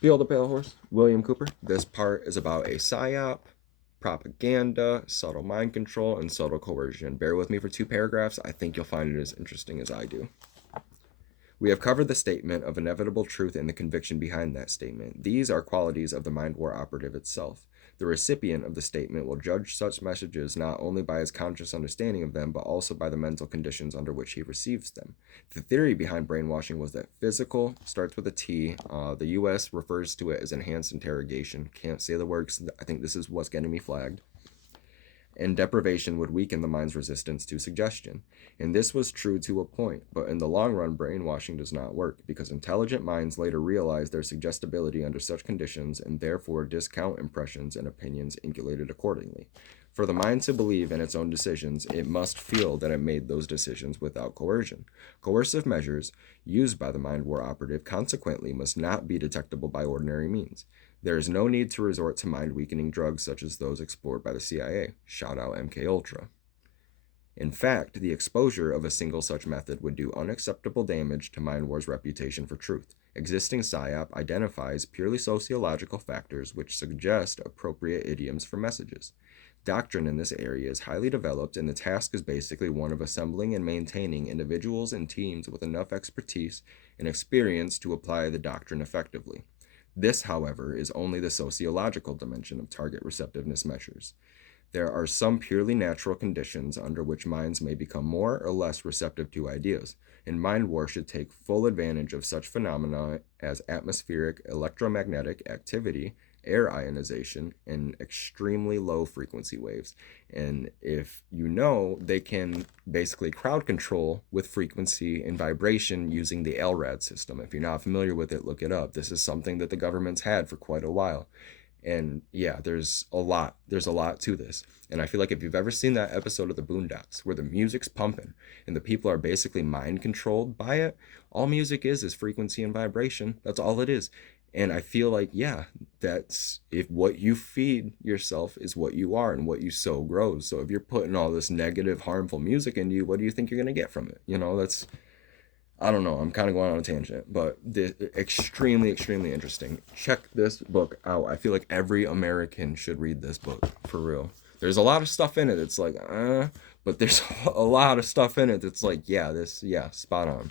Field the Pale Horse, William Cooper. This part is about a psyop, propaganda, subtle mind control, and subtle coercion. Bear with me for 2 paragraphs. I think you'll find it as interesting as I do. We have covered the statement of inevitable truth and the conviction behind that statement. These are qualities of the mind war operative itself. The recipient of the statement will judge such messages not only by his conscious understanding of them, but also by the mental conditions under which he receives them. The theory behind brainwashing was that physical starts with a T. The U.S. refers to it as enhanced interrogation. Can't say the words. I think this is what's getting me flagged. And deprivation would weaken the mind's resistance to suggestion. And this was true to a point, but in the long run, brainwashing does not work because intelligent minds later realize their suggestibility under such conditions and therefore discount impressions and opinions inculcated accordingly. For the mind to believe in its own decisions, it must feel that it made those decisions without coercion. Coercive measures used by the mind war operative consequently must not be detectable by ordinary means. There is no need to resort to mind-weakening drugs such as those explored by the CIA. Shout out MKUltra. In fact, the exposure of a single such method would do unacceptable damage to Mind War's reputation for truth. Existing PSYOP identifies purely sociological factors which suggest appropriate idioms for messages. Doctrine in this area is highly developed, and the task is basically one of assembling and maintaining individuals and teams with enough expertise and experience to apply the doctrine effectively. This, however, is only the sociological dimension of target receptiveness measures. There are some purely natural conditions under which minds may become more or less receptive to ideas, and mind war should take full advantage of such phenomena as atmospheric electromagnetic activity, air ionization, and extremely low frequency waves. And if you know, they can basically crowd control with frequency and vibration using the LRAD system. If you're not familiar with it, look it up. This is something that the government's had for quite a while. And yeah, there's a lot to this. And I feel like if you've ever seen that episode of the Boondocks where the music's pumping and the people are basically mind controlled by it, all music is frequency and vibration. That's all it is. And I feel like, yeah, that's if what you feed yourself is what you are, and what you sow grows. So if you're putting all this negative, harmful music into you, what do you think you're gonna get from it? That's, I don't know. I'm kind of going on a tangent, but extremely, extremely interesting. Check this book out. I feel like every American should read this book for real. There's a lot of stuff in it. It's like, but there's a lot of stuff in it that's like, yeah, spot on.